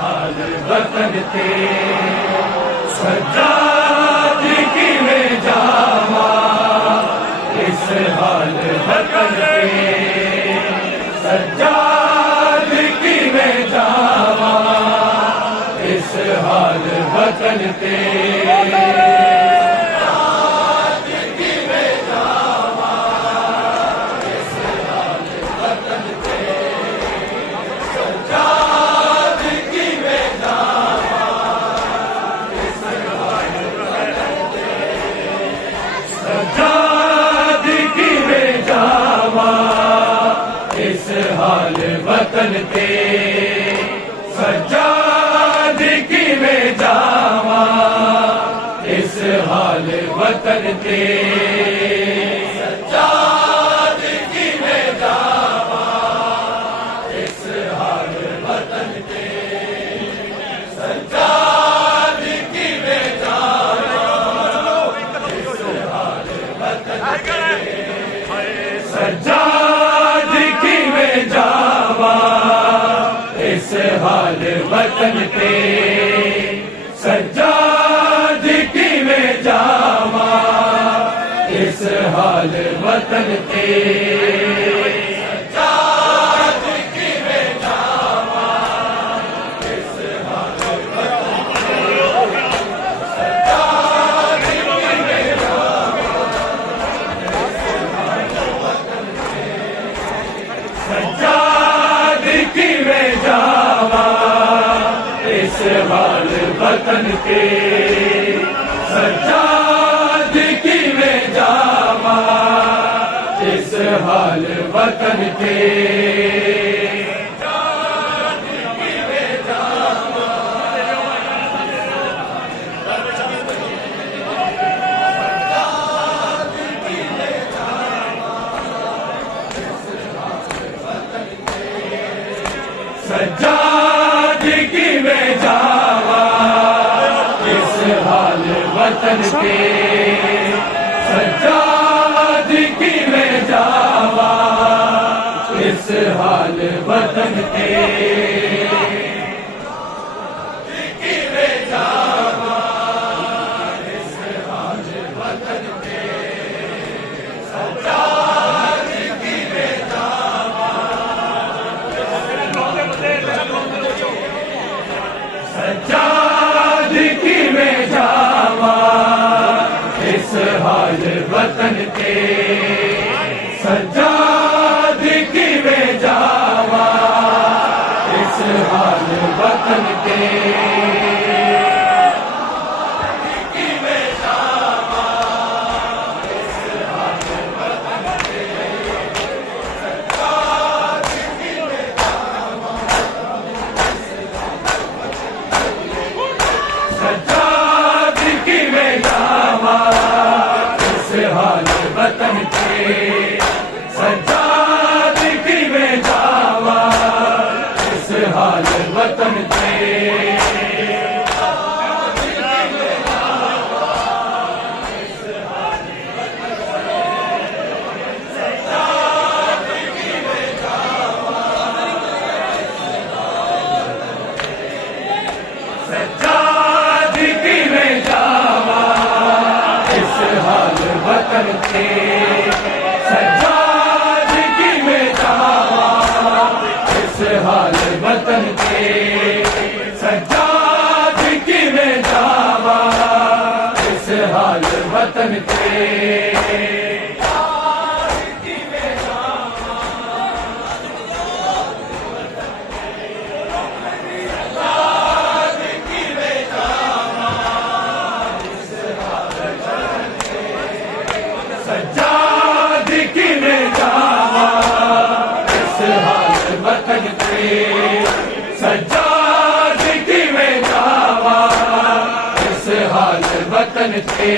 हाल वतन ते सज्जाद की में जावा, इस हाल वतन ते सज्जाद की में जावा, इस हाल वतन ते सज्जाद की में जावा, इस हाल वतन ते सज्जाद की में जावा, इस हाल वतन ते सज्जाद की में जावा, इस हाल वतन ते सज्जाद की में सज्जाद की में जावा, इस हाल वतन ते सज्जाद की में जावा, इस हाल वतन ते सज्जाद की में जावा, इस हाल वतन ते सज्जाद की में जावा, सज्जाद की में जावा, इस हाल वतन के सज्जाद की में जावा, इस हाल वतन के सज्जाद की में जावा, इस हाल वतन के सज्जाद की में जावा, इस हाल वतन के सज्जाद की में जावा, इस हाल वतन के सज्जाद की में जावा, इस हाल वतन के सज्जाद की में जावा, इस हाल वतन के सज्जाद की में जावा, इस हाल वतन के सज्जाद की में जावा, इस हाल वतन के सज्जाद की में जावा, इस हाल वतन के सज्जाद की में जावा, इस हाल वतन के सज्जाद की में जावा, इस हाल वतन के सज्जाद की में जावा, इस हाल वतन के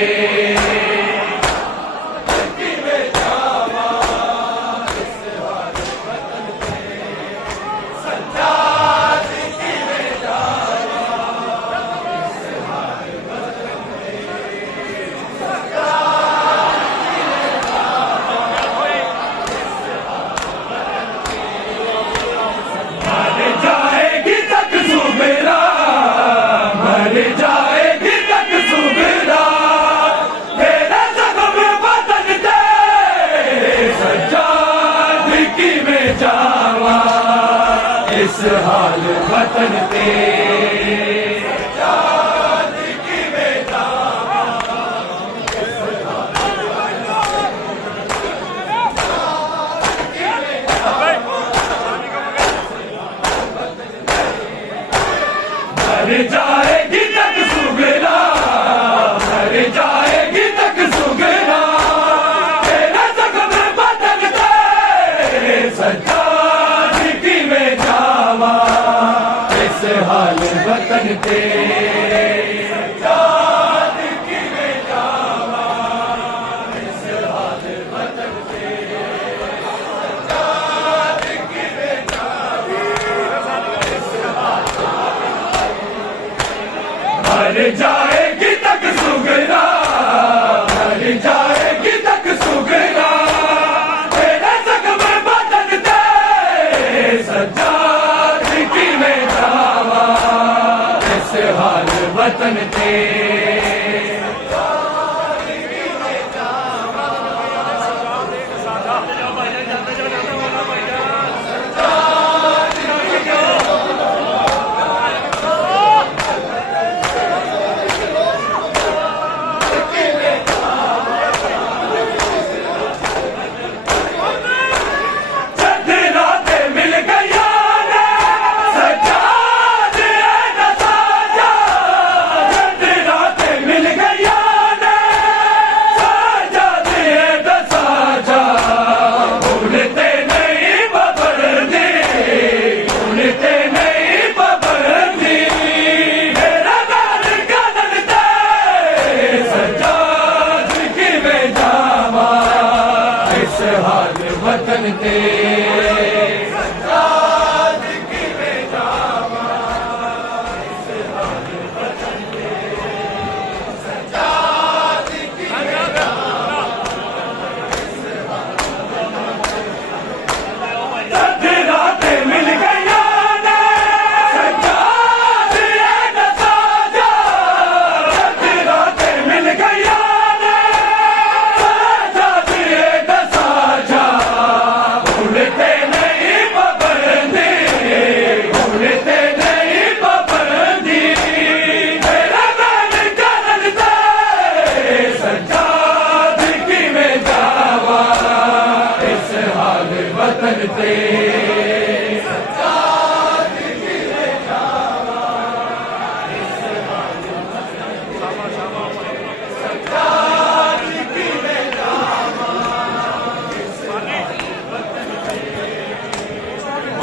हाल वतन ते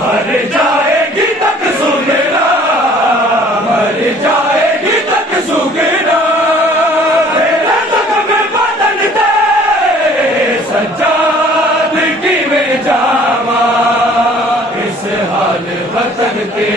मर जाएगी तक सुगना, मर जाएगी तक सुगना, तेरे जख्म बदन ते सज्जाद की में जावा, इस हाल वतन ते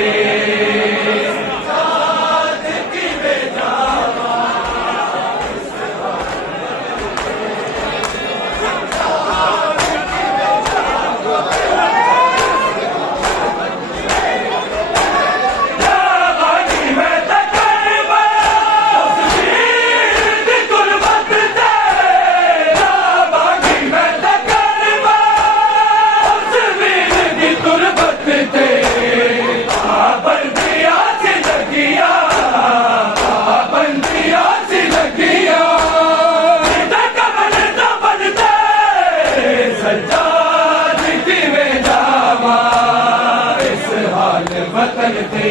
वतन ते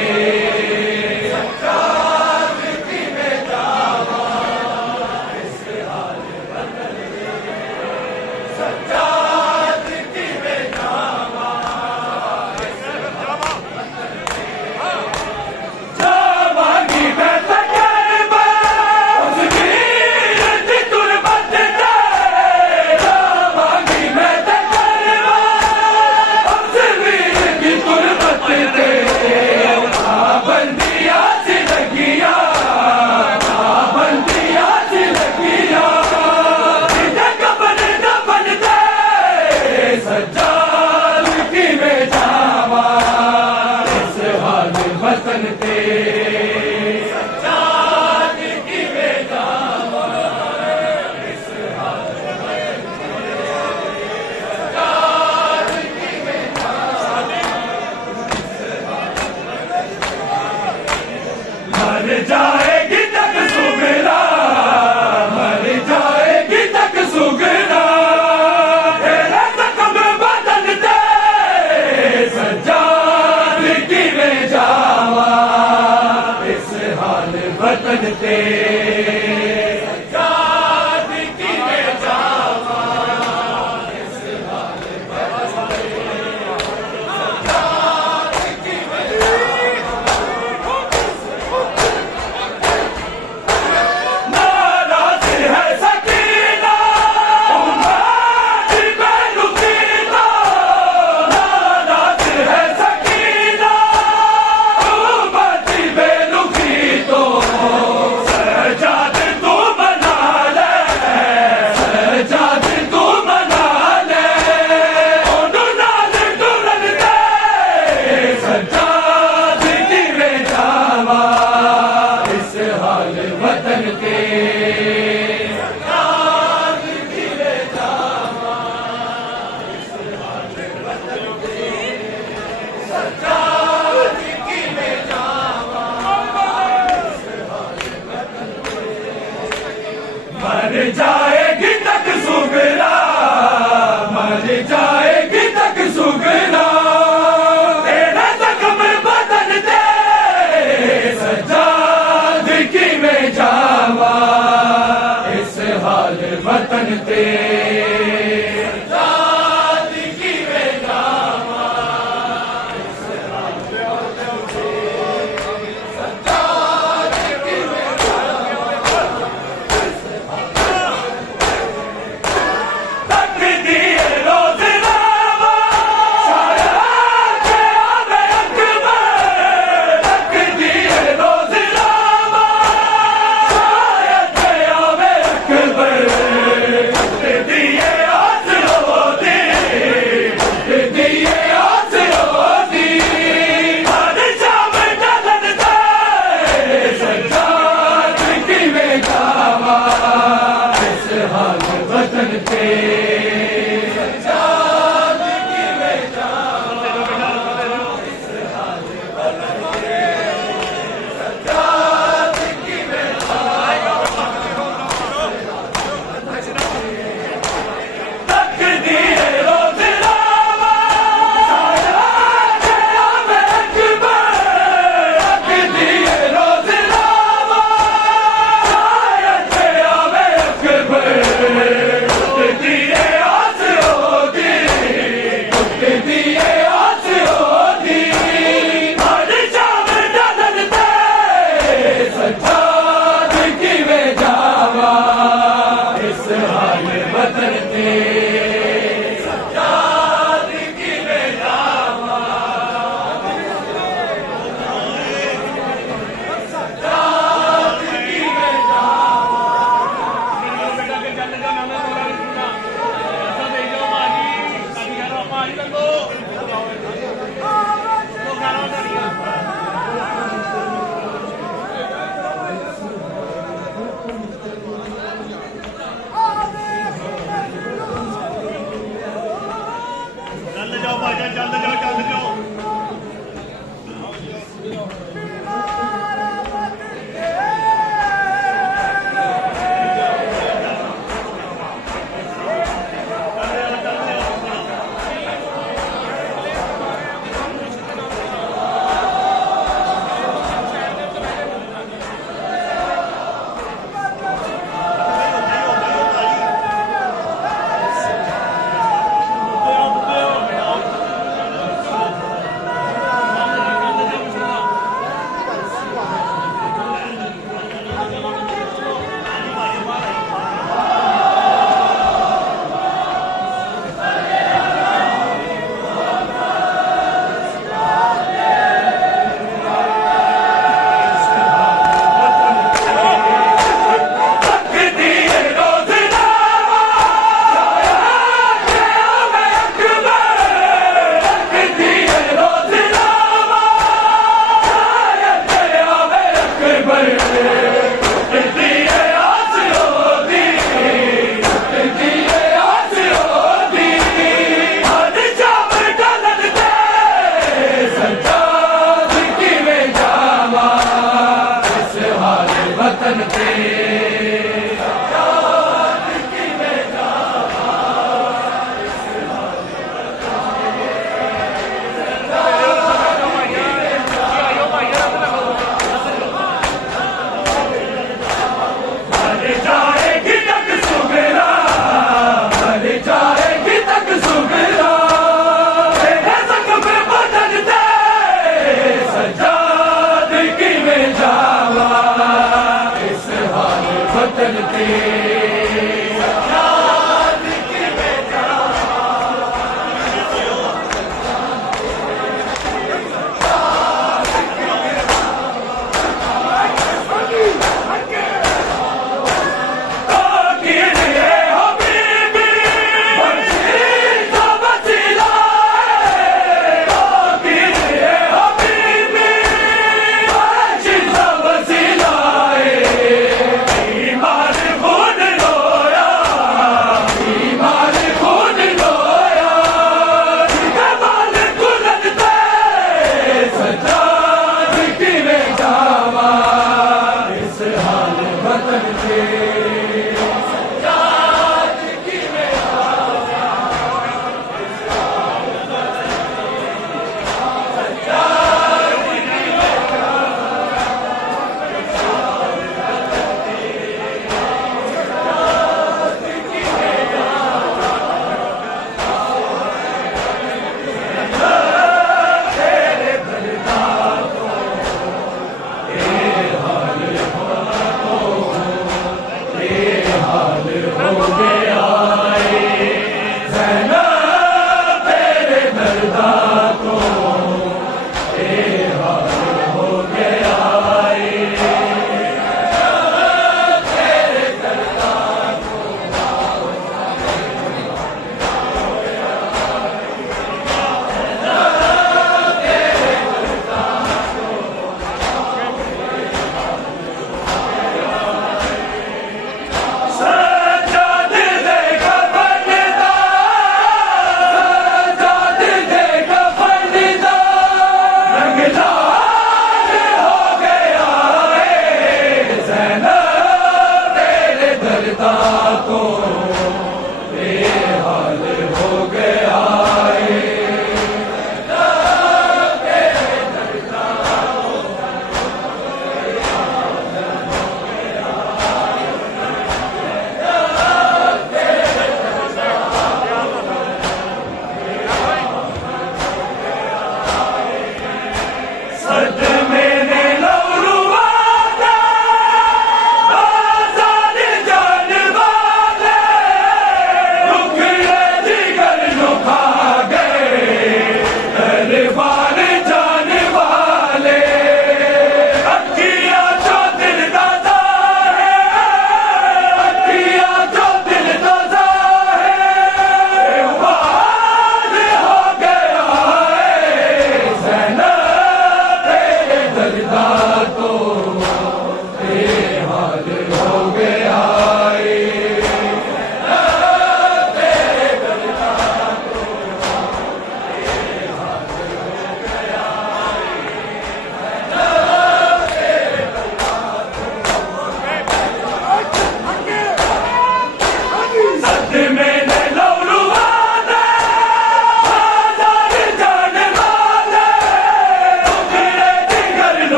वतन ते सज्जाद की में जावा, इस हाल सज्जाद की में जावा, मर जाएगी तक सुगना, मर जाएगी तक सुगना, तेरे जख्म बदन ते सज्जाद की में जावा, वतन ते सज्जाद की में जावा, इस हाल वतन ते सज्जाद की में जावा, नाराज है सकीना उम्मत बेलुकीना, नाराज है सकीना उम्मत बेलुकी तो वतन ते सज्जाद की में जावा, सज्जाद की में जावा, मर जाएगी तक सुगना, मर जाएगी तक सुगना, तेरे जख्म बदन ते सज्जाद की में जावा, इस हाल वतन ते सज्जाद की में जावा, इस हाल वतन ते सज्जाद की में जावा, तकदीर वतन ते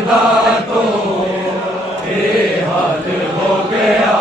दा तो ये हाल हो गया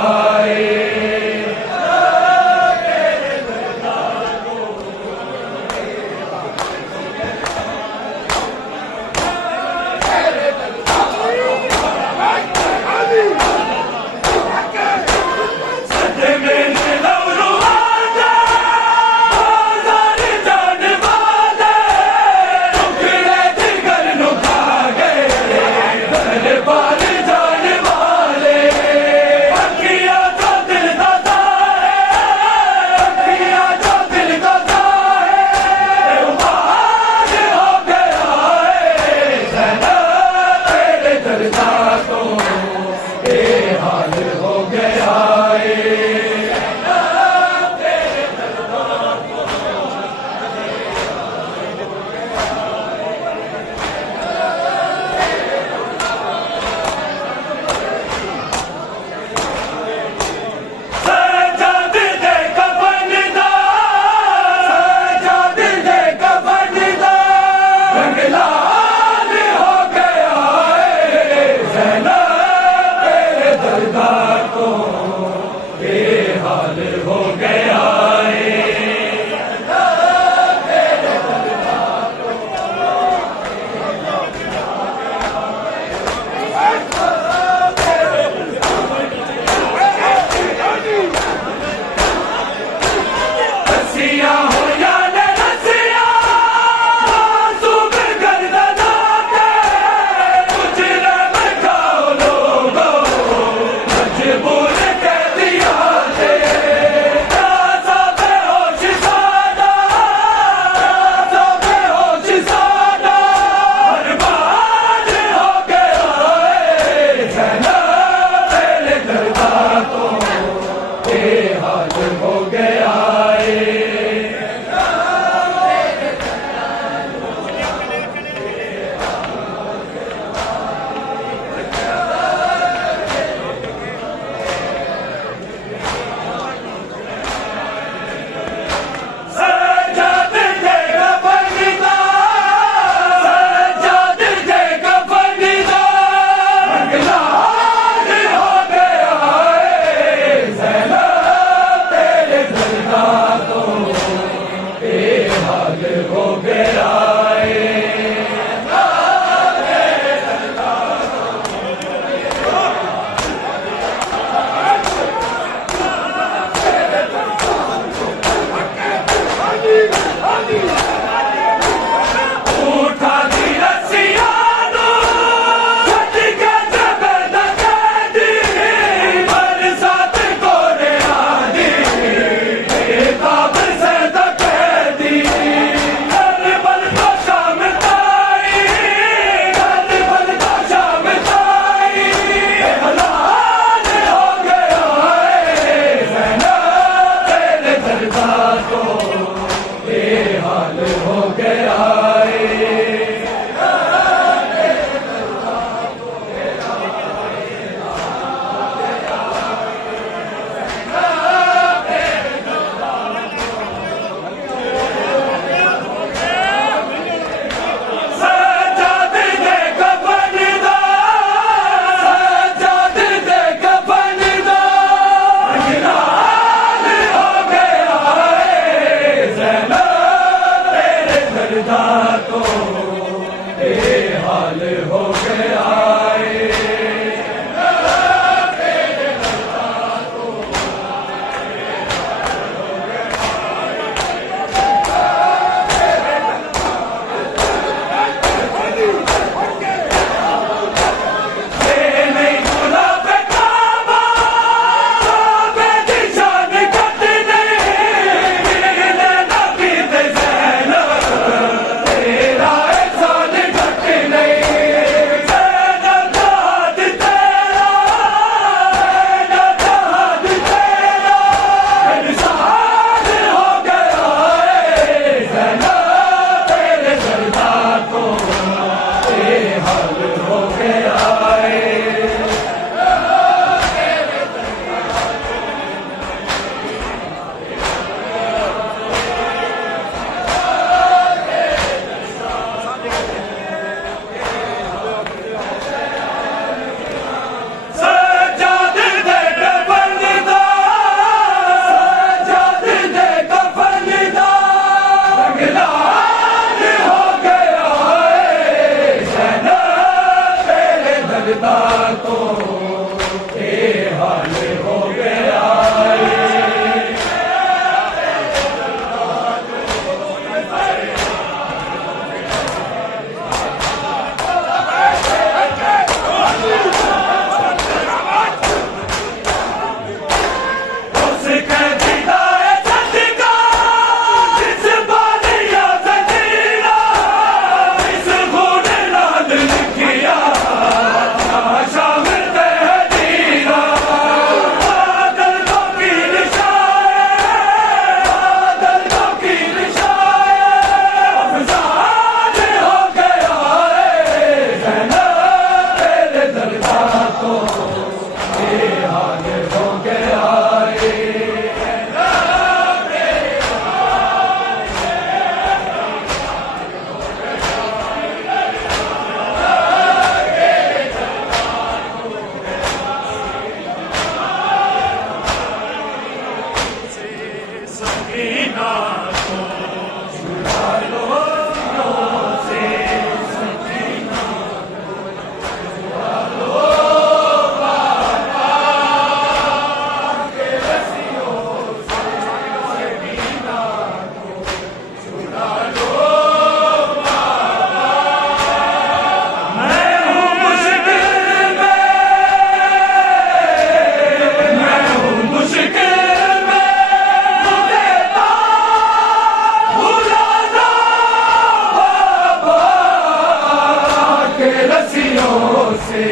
से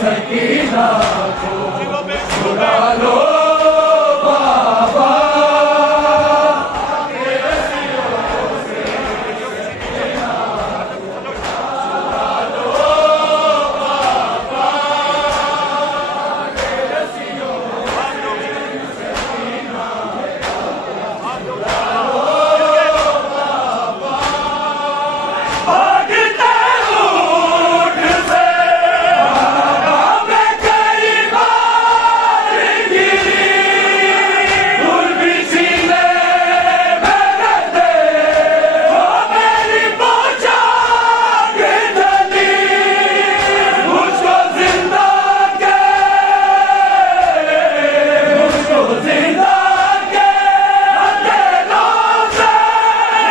सकीना को छुड़ा लो बाबा के रस्सियों से सकीना को छुड़ा लो बाबा के रस्सियों से सकीना को छुड़ा लो बाबा। भागते ऊँट से हवा में कई बार गिरी, धूल भी सीने में रहते, वो मेरी पोशाक ढली, मुझको जिंदा के अंधेरों से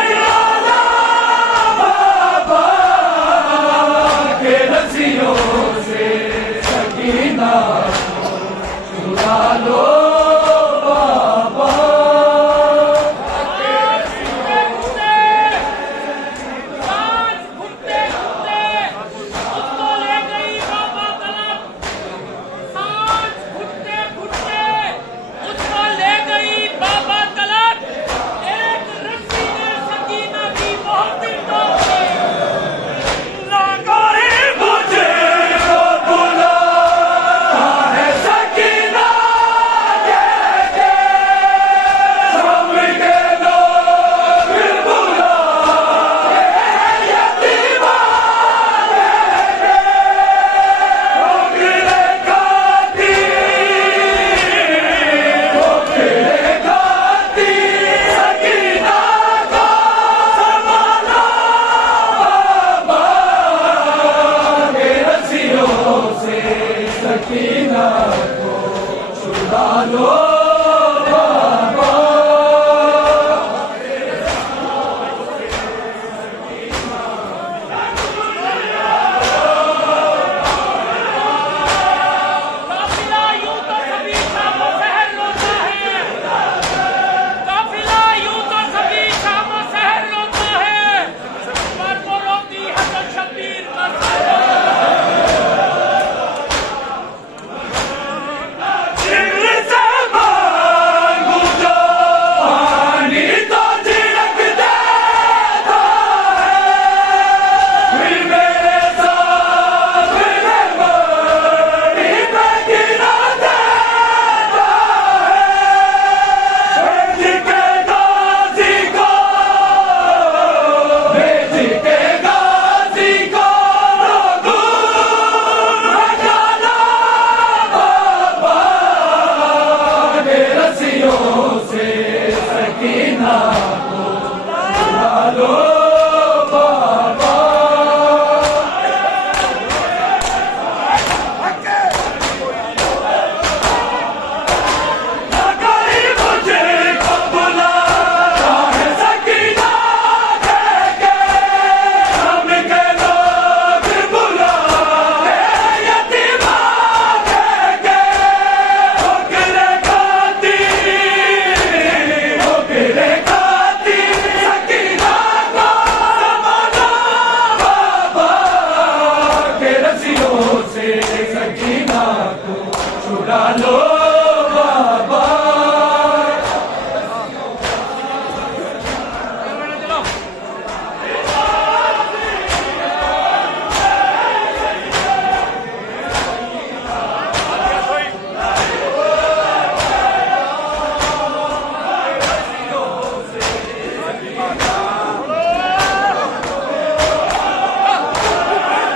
निकाला बाबा के रस्सियों से सकीना को छुड़ा लो बाबा। ना कोई मुझे को बुलाता है सकीना कह के, सब के लोग बुलाते हैं यतीमा कह के, ठोकरे खाती सकीना को संभालो बाबा के रस्सियों से सकीना को छुड़ा लो बाबा। काफिला यूं तो सभी शामो सहर रोता है, काफिला यूं तो सभी शामो सहर रोता है, पर वो रोती हसन शब्बीर का जिगर से मांगू जो पानी तो झिड़क देता है, फिर मेरे सामने मरी पे गिरा देता है। भेज के गाजी को भगाना बाबा के रस्सियों से सकीना को छुड़ा लो बाबा। ना कोई मुझे को बुलाता है सकीना कह के, सब के लोग बुलाते हैं यतीमा कह के, ठोकरे खाती सकीना को संभालो बाबा के रस्सियों से सकीना को छुड़ा लो बाबा।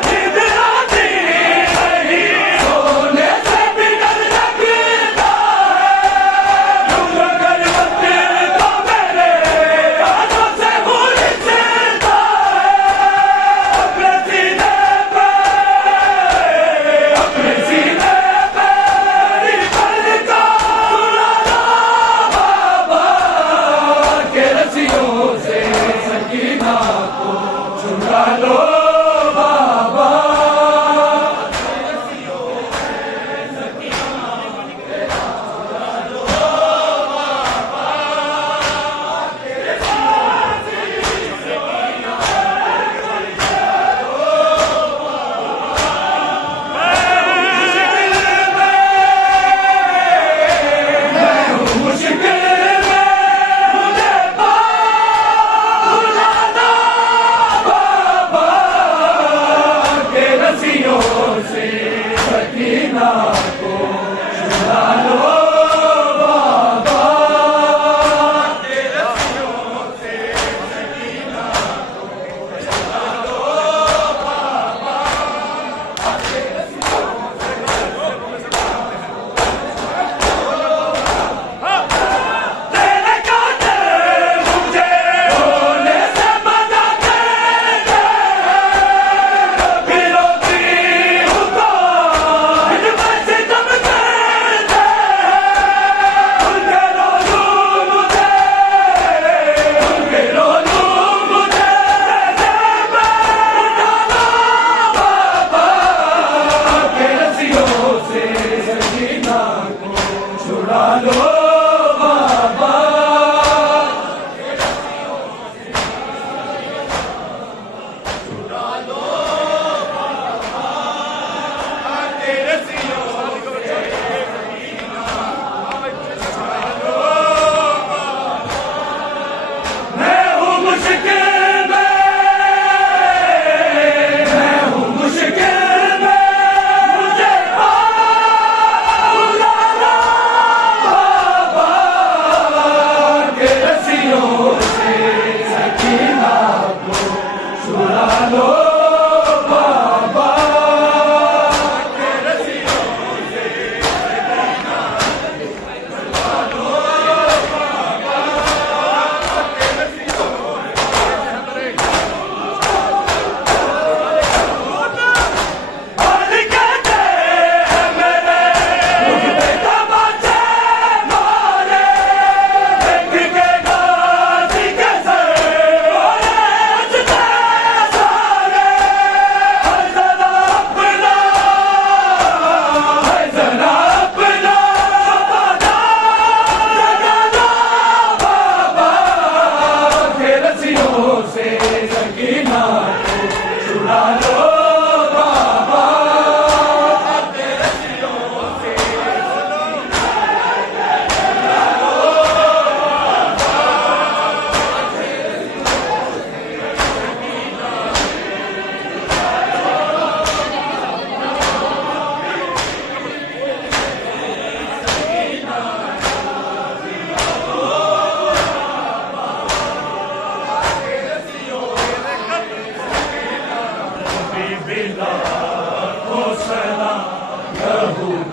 नींद आती नहीं, सोने से भी डर लगता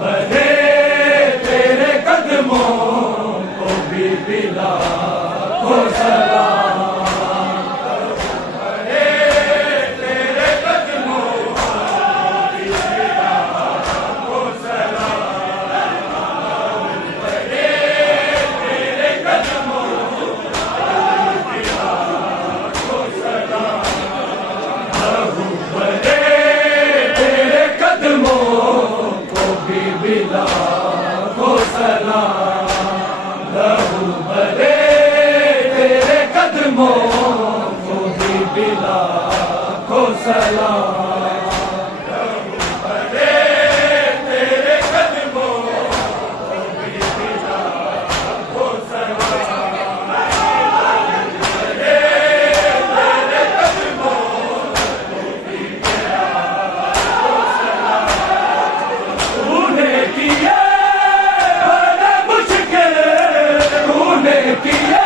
बढ़े तेरे कदमों को भी पिला हो सलाम बढ़े तेरे कदमों को भी पिला हो सलाम बढ़े तेरे कदमों को भी पिला हो सलाम लहू बढ़े तेरे कदमों को भी पिला हो सलाम लहू भरे तेरे कदमों को भी पिला हो सलाम लहू भरे तेरे कदमों को भी पिला हो सलाम भरे तेरे कदमों को भी पिला हो सलाम तूने किया बड़े मुश्किल तूने किया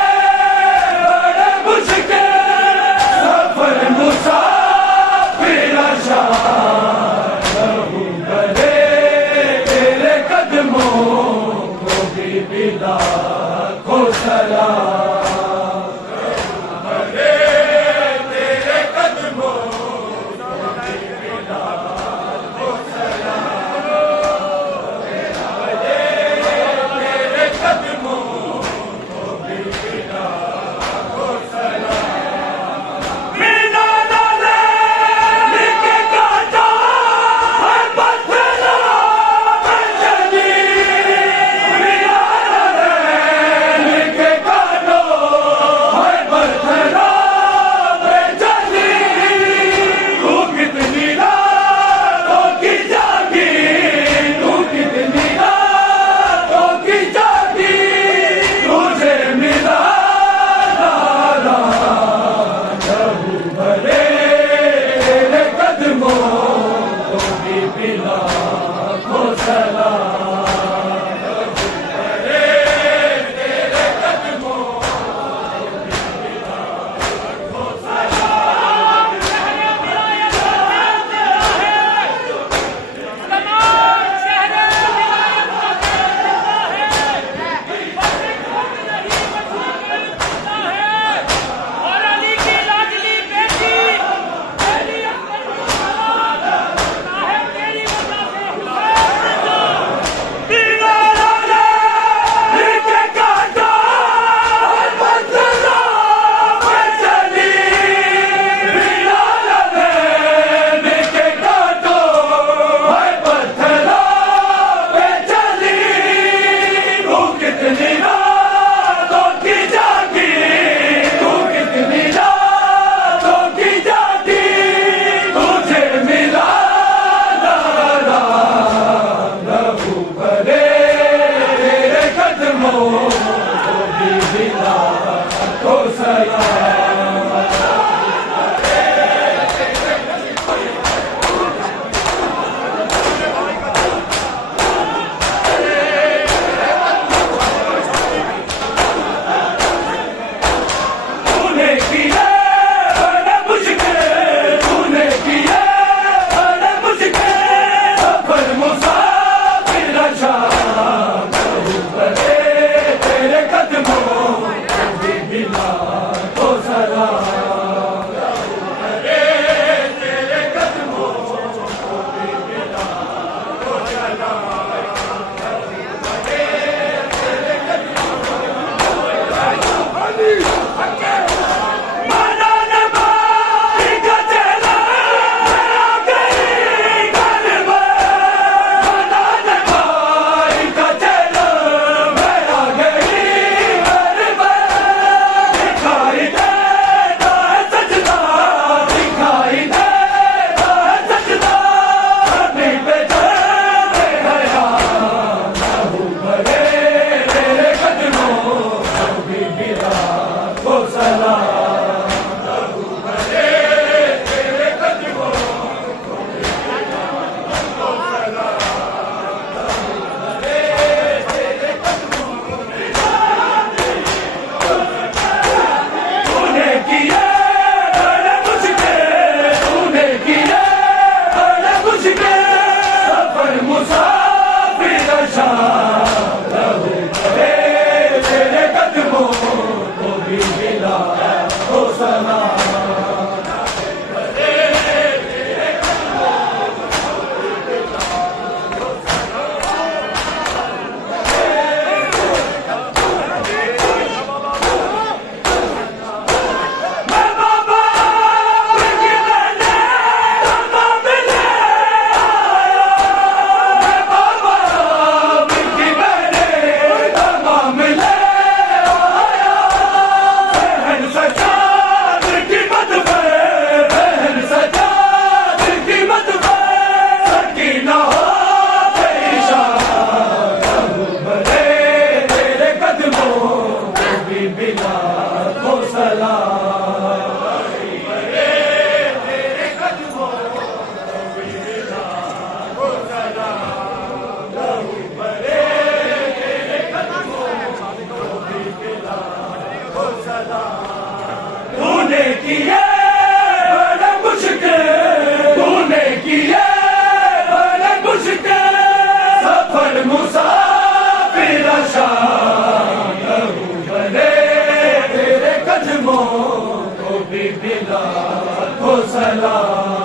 बड़े मुश्किल सफर मुसाफिर शान लहू भरे तेरे कदमों को भी पिला हो सलाम भरे तेरे कदमों को भी पिला हो सलाम भरे तेरे कदमों को भी पिला हो सलाम मीना डाले लिखे काटा है पत्थरा में जली मीना डाले लिखे काटो है पत्थरा में जली तू कितनी रातों की जागी तू कितनी रातों की जागी तुझे मिला लहू भरे तेरे कदमों को भी पिला हो सलाम लहू भरे तेरे कदमों को भी पिला हो सलाम शहरे विलायत का तेरा है तमाम शहरे विलायत का तेरा है बस खुद नहीं बचूंगी जिंदा है और अली की लाडली बेटी तेरी अकबर की औलाद है तेरी वजह से हुसैन जिंदा किए बड़े मुश्किल, तूने किए बड़े मुश्किल, सफल मुसाफिर शान रहूं बने तेरे कदमों को भी मिला हो सलाम।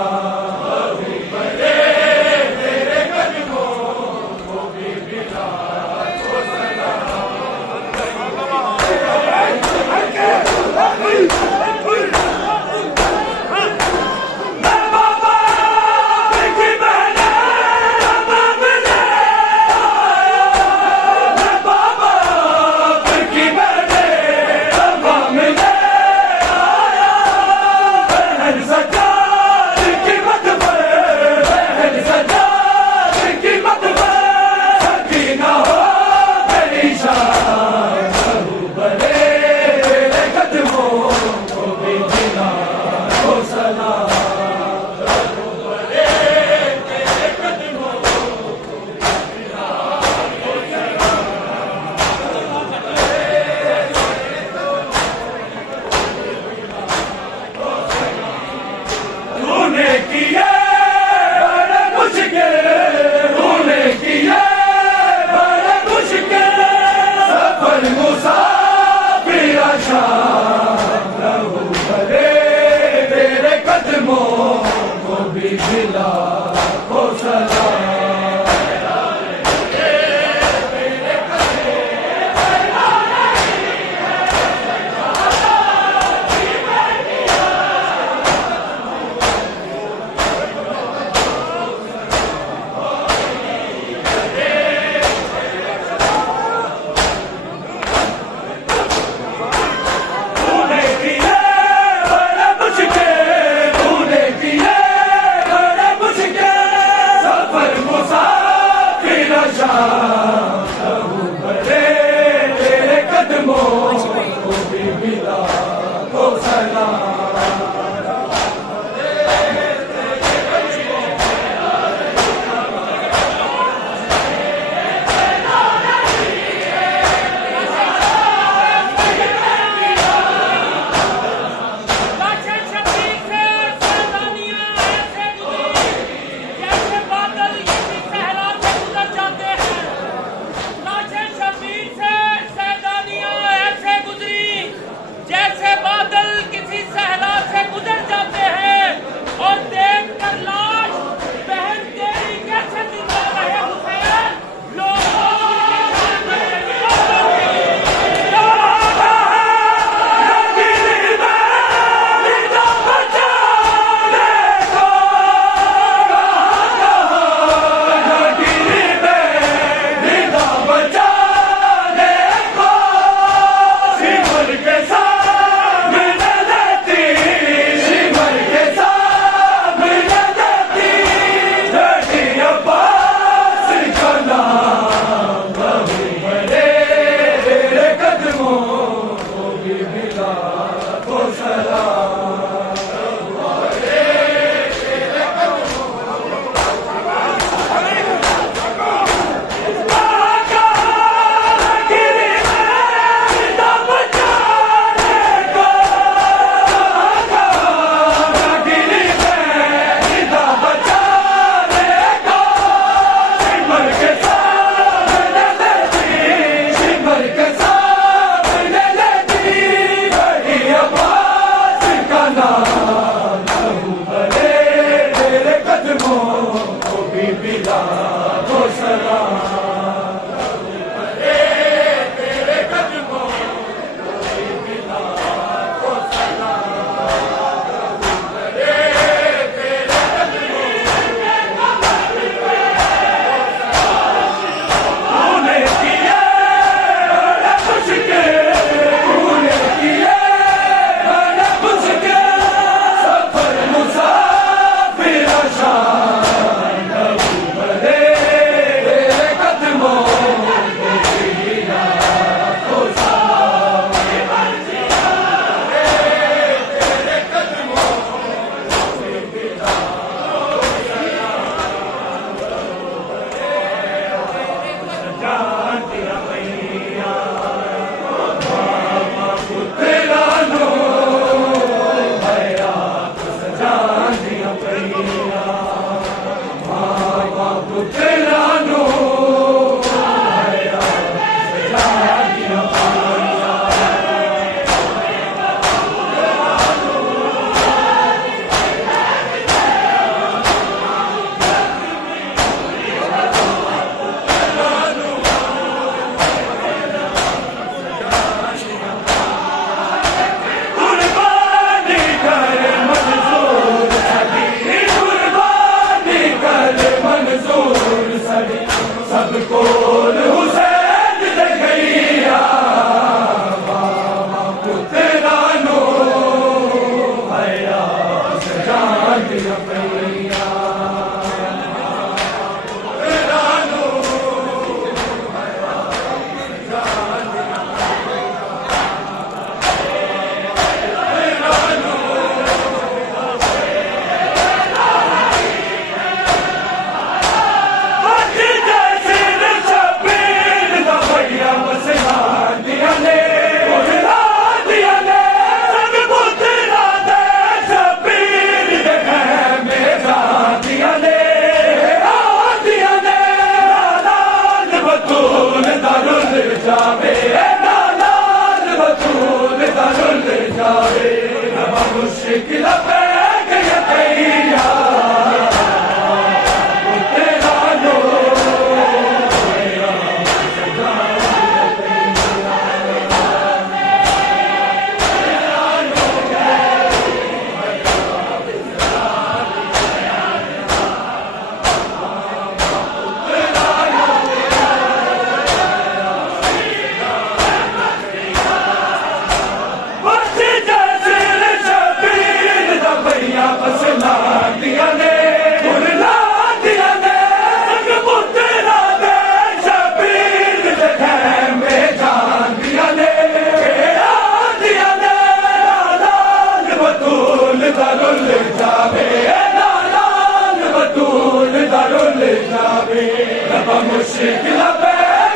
रबा मुश्किल पे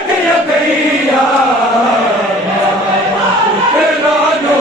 गया गैया तेरा नो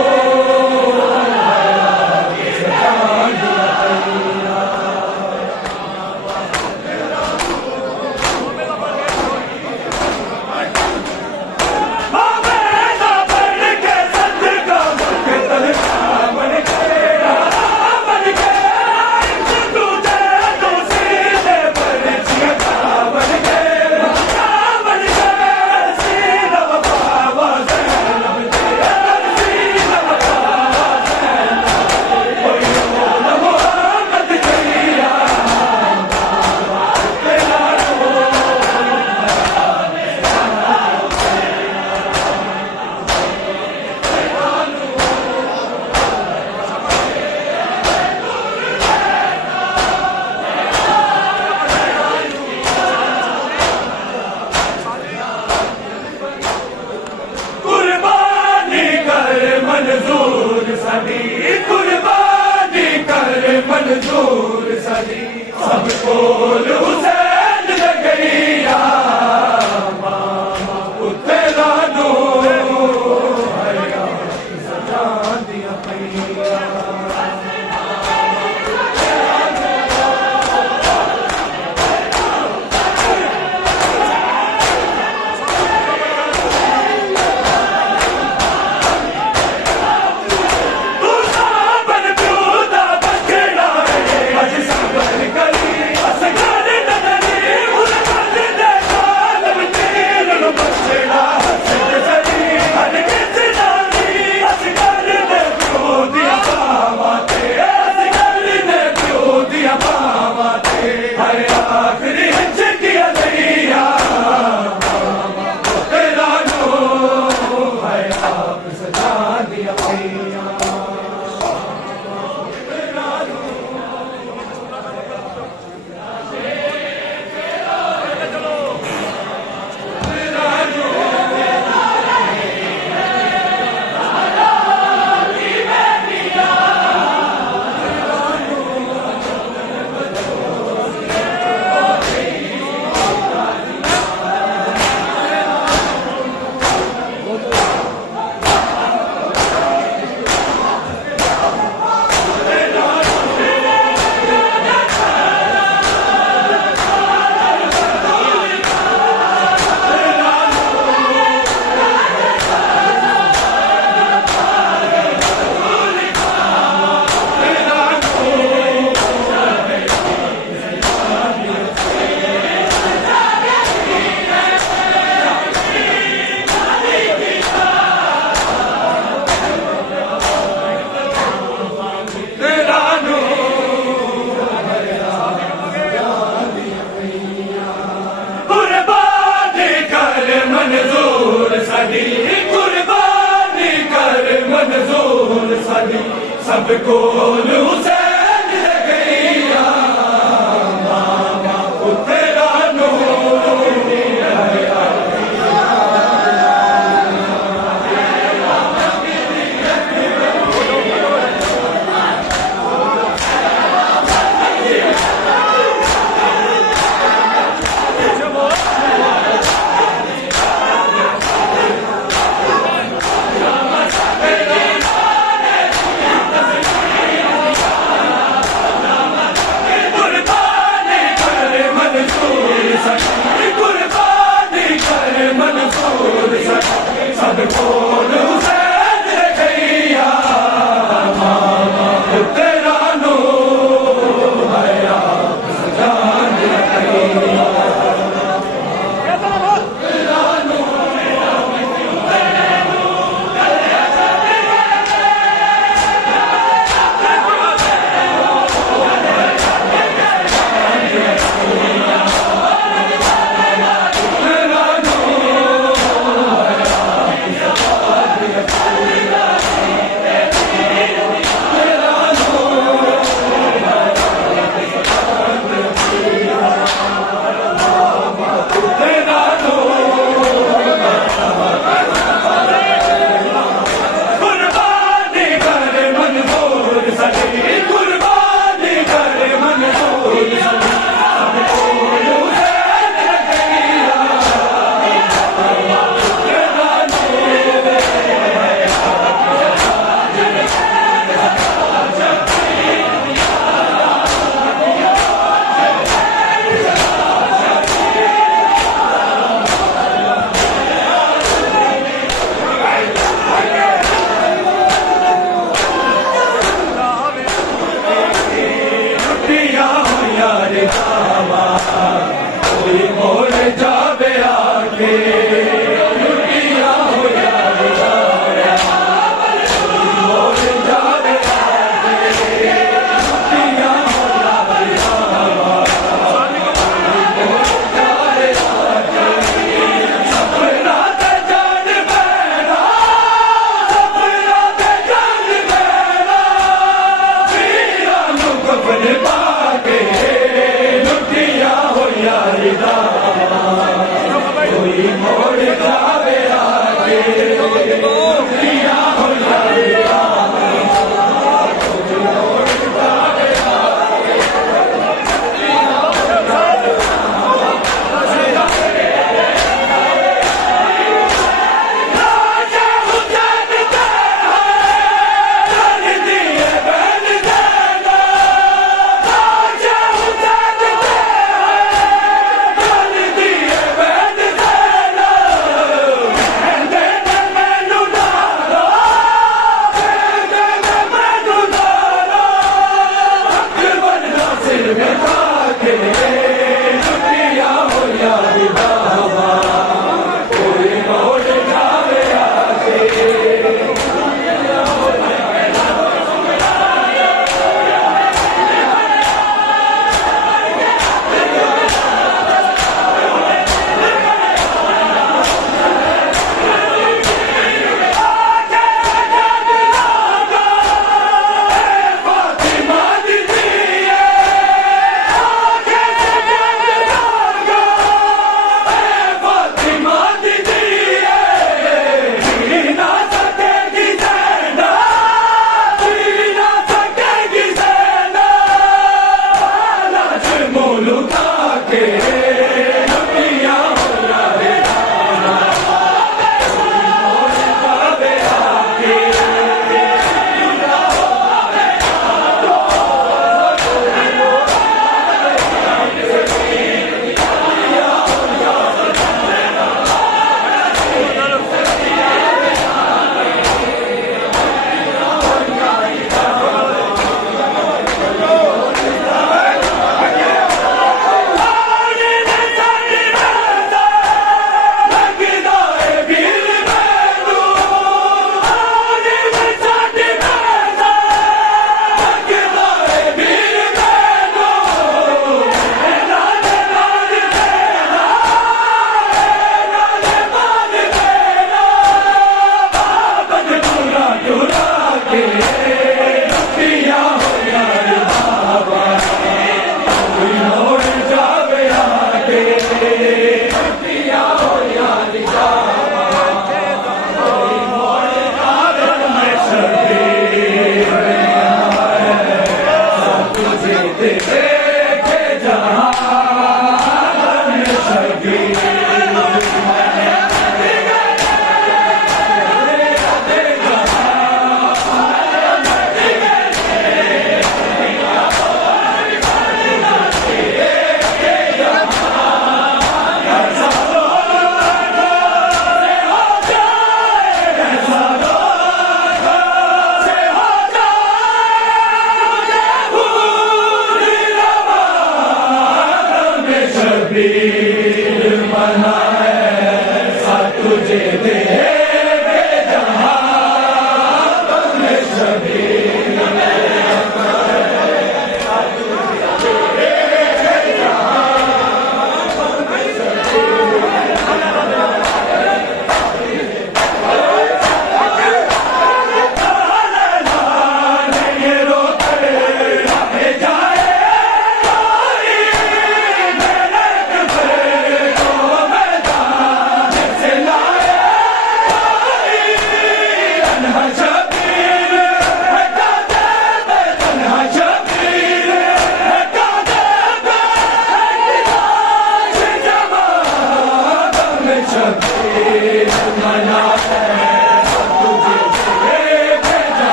मंजूर सदी सब कोल हुसैन गैया तेरा नो सजा दिया पैया कुर्बानी कर मंजूर सदी सब कोल हुसैन